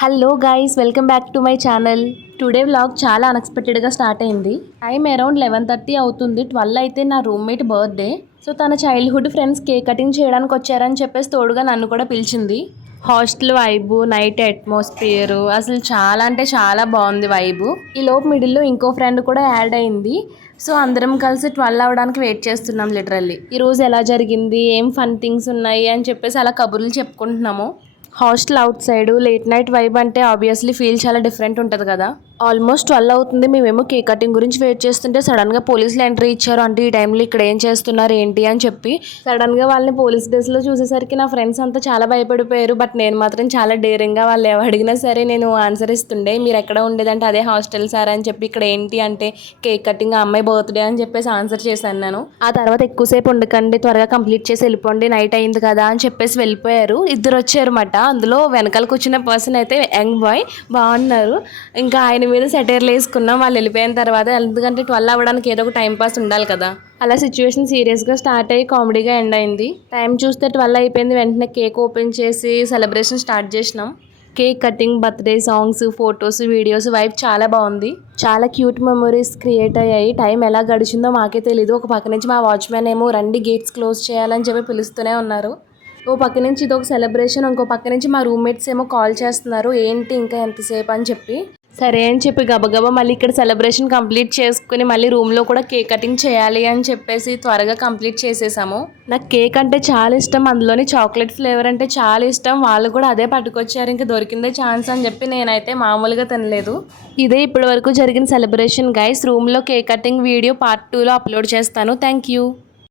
Hello guys, welcome back to my channel. Today vlog చాలా అన్ఎక్స్పెక్టెడ్గా start అయింది. Time around 11:30 అవుతుంది. 12 అయితే నా రూమ్మేట్ బర్త్డే. సో తన చైల్డ్హుడ్ ఫ్రెండ్స్ కేక్ కటింగ్ చేయడానికి వచ్చారని చెప్పేసి తోడుగా నన్ను కూడా పిలిచింది. హాస్టల్ వైబు, నైట్ అట్మాస్ఫియర్ అసలు చాలా అంటే చాలా బాగుంది వైబు. ఈ లోపు మిడిల్లో ఇంకో ఫ్రెండ్ కూడా యాడ్ అయింది. సో అందరం కలిసి 12 అవ్వడానికి వెయిట్ చేస్తున్నాం లిటరల్లీ. ఈరోజు ఎలా జరిగింది, ఏం ఫన్ థింగ్స్ ఉన్నాయి అని చెప్పేసి అలా కబుర్లు చెప్పుకుంటున్నాము. Hostel outside late night vibe అంటే ఆబ్వియస్లీ ఫీల్ చాలా డిఫరెంట్ ఉంటుంది కదా. ఆల్మోస్ట్ 12 అవుతుంది. మేమేమో కేక్ కటింగ్ గురించి వెయిట్ చేస్తుంటే సడన్గా పోలీసులు ఎంట్రీ ఇచ్చారు. అంటే ఈ టైంలో ఇక్కడ ఏం చేస్తున్నారు ఏంటి అని చెప్పి సడన్గా వాళ్ళని పోలీస్ డ్రెస్లో చూసేసరికి నా ఫ్రెండ్స్ అంతా చాలా భయపడిపోయారు. బట్ నేను మాత్రం చాలా డేరింగ్గా వాళ్ళు ఏం అడిగినా సరే నేను ఆన్సర్ ఇస్తుండే. మీరు ఎక్కడ ఉండేదంటే అదే హాస్టల్ సార్ అని చెప్పి, ఇక్కడ ఏంటి అంటే కేక్ కటింగ్, ఆ అమ్మాయి బర్త్డే అని చెప్పేసి ఆన్సర్ చేశాను నేను. ఆ తర్వాత ఎక్కువసేపు ఉండకండి, త్వరగా కంప్లీట్ చేసి వెళ్ళిపోండి, నైట్ అయింది కదా అని చెప్పేసి వెళ్ళిపోయారు. ఇద్దరు వచ్చారన్నమాట. అందులో వెనకాలకు వచ్చిన పర్సన్ అయితే యంగ్ బాయ్, బాగున్నారు. ఇంకా ఆయన మీద సెటైర్లు వేసుకున్నాం వాళ్ళు వెళ్ళిపోయిన తర్వాత. ఎందుకంటే 12 అవ్వడానికి ఏదో ఒక టైం పాస్ ఉండాలి కదా. అలా సిచ్యువేషన్ సీరియస్గా స్టార్ట్ అయ్యి కామెడీగా ఎండ్ అయింది. టైం చూస్తే 12 అయిపోయింది. వెంటనే కేక్ ఓపెన్ చేసి సెలబ్రేషన్ స్టార్ట్ చేసినాం. Cake cutting, birthday songs, photos, videos vibe చాలా బాగుంది. చాలా క్యూట్ మెమరీస్ క్రియేట్ అయ్యాయి. టైం ఎలా గడిచిందో మాకే తెలీదు. ఒక పక్క నుంచి మా వాచ్మెన్ ఏమో రండి గేట్స్ క్లోజ్ చేయాలని చెప్పి పిలుస్తూనే ఉన్నారు. ఓ పక్క నుంచి ఇదొక సెలబ్రేషన్, ఇంకో పక్క నుంచి మా రూమ్మేట్స్ ఏమో కాల్ చేస్తున్నారు, ఏంటి ఇంకా ఎంతసేపు అని చెప్పి. సరే అని చెప్పి గబగబా మళ్ళీ ఇక్కడ సెలబ్రేషన్ కంప్లీట్ చేసుకుని మళ్ళీ రూమ్లో కూడా కేక్ కటింగ్ చేయాలి అని చెప్పేసి త్వరగా కంప్లీట్ చేసేసాము. నాకు కేక్ అంటే చాలా ఇష్టం, అందులోని చాక్లెట్ ఫ్లేవర్ అంటే చాలా ఇష్టం. వాళ్ళు కూడా అదే పట్టుకొచ్చారు, ఇంకా దొరికిందే ఛాన్స్ అని చెప్పి నేనైతే మామూలుగా తినలేదు. ఇదే ఇప్పటి వరకు జరిగిన సెలబ్రేషన్ గైస్. రూమ్లో కేక్ కటింగ్ వీడియో పార్ట్ 2లో అప్లోడ్ చేస్తాను. Thank you.